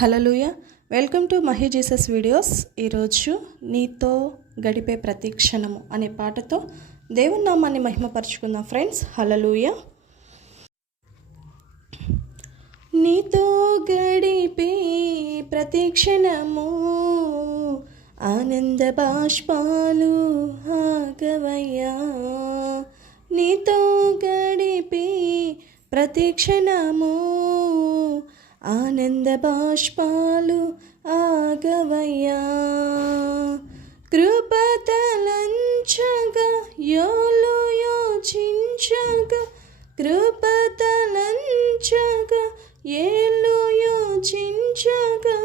Hallelujah. Welcome to Mahi Jesus videos. ఈరోజు నీతో గడిపే ప్రతి క్షణము అనే పాటతో దేవుని నామాన్ని మహిమపరుచుకుందాం ఫ్రెండ్స్. హల్లెలూయ. నీతో గడిపే ప్రతి క్షణము ఆనంద బాష్పాలు ఆగవయ్యా. నీతో గడిపే ప్రతి క్షణము ఆనంద బాష్పాలు ఆగవయ్యా. కృపతలంచగా యోచించగా కృపతలంచగా యోచించగా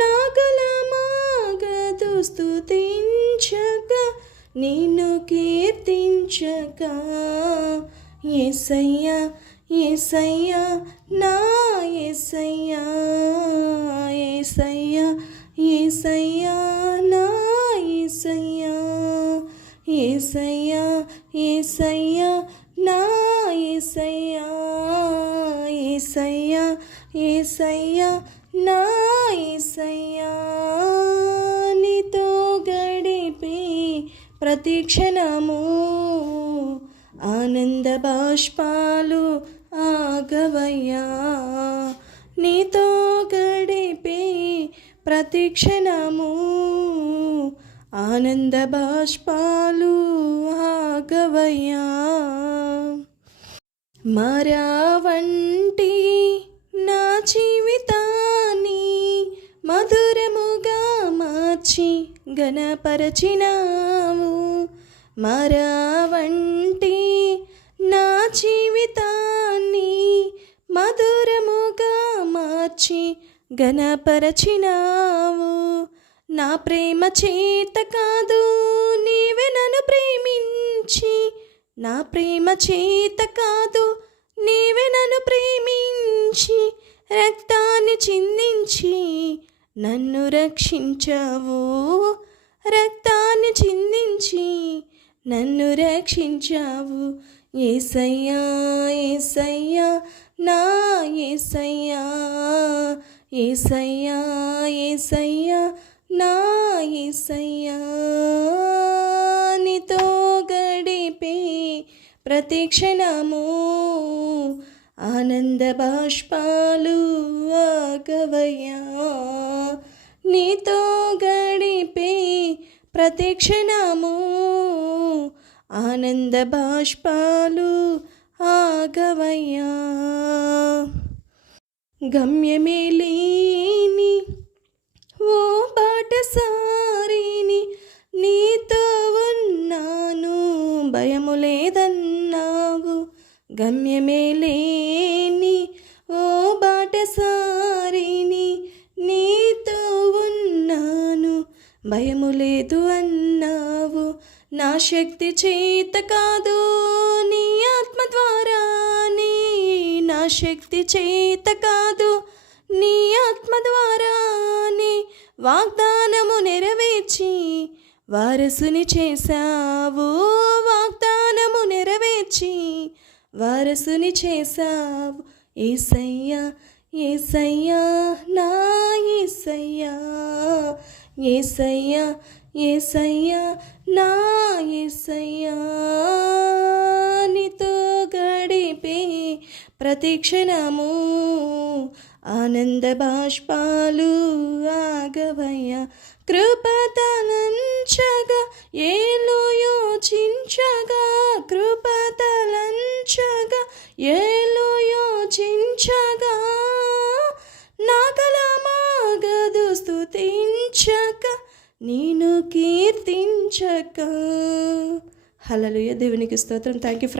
నాగలమాగదు స్తుతించగా నిన్ను కీర్తించగా. యేసయ్యా యేసయ్యా నా యేసయ్యా, యేసయ్యా యేసయ్యా నా యేసయ్యా, యేసయ్యా యేసయ్యా నా యేసయ్యా, యేసయ్యా యేసయ్యా నా యేసయ్యా. నీతో గడిపే ప్రతి క్షణము ఆనంద బాష్పాలు ఆగవయ్యా. నీతో గడిపే ప్రతి క్షణము ఆనంద బాష్పాలు ఆగవయ్యా. మరావంటి నా జీవితాన్ని మధురముగా మార్చి ఘనపరచినావు. మరావంటి నా జీవితాన్ని మధురముగా మార్చి ఘనపరచినావు. నా ప్రేమ చేత కాదు నీవే నన్ను ప్రేమించి, నా ప్రేమ చేత కాదు నీవే నన్ను ప్రేమించి రక్తాన్ని చిందించి నన్ను రక్షించావు. రక్తాన్ని చిందించి నన్ను రక్షించావు. యేసయ్యా యేసయ్యా నా యేసయ్యా, యేసయ్యా యేసయ్యా నా యేసయ్యా. నీతో గడిపే ప్రతి క్షణము ఆనంద బాష్పాలు ఆగవయ్యా. నీతో గడిపే ప్రతి క్షణము ఆనంద బాష్పాలు ఆగవయ్యా. గమ్యమే లేని ఓ బాటసారిని నీతో ఉన్నాను భయము లేదన్నావు. గమ్యమే లేని ఓ బాటసారిని నీతో ఉన్నాను భయము లేదు అన్నావు. నా శక్తి చేత కాదు నీ ఆత్మ ద్వారానే, నా శక్తి చేత కాదు నీ ఆత్మ ద్వారానే వాగ్దానము నెరవేర్చి వారసుని చేశావు. వాగ్దానము నెరవేర్చి వారసుని చేశావు. యేసయ్యా యేసయ్యా నా యేసయ్యా, యేసయ్యా యేసయ్యా నా యేసయ్యా. నీతో గడిపే ప్రతి క్షణము ఆనంద బాష్పాలు ఆగవయ్యా. కృపతలంచగా యోచించగా కృపతలంచగా యోచించగా నాగలమాగదు స్తుతించగా నేను కీర్తించక. హల్లెలూయా. దేవునికి స్తోత్రం. Thank you.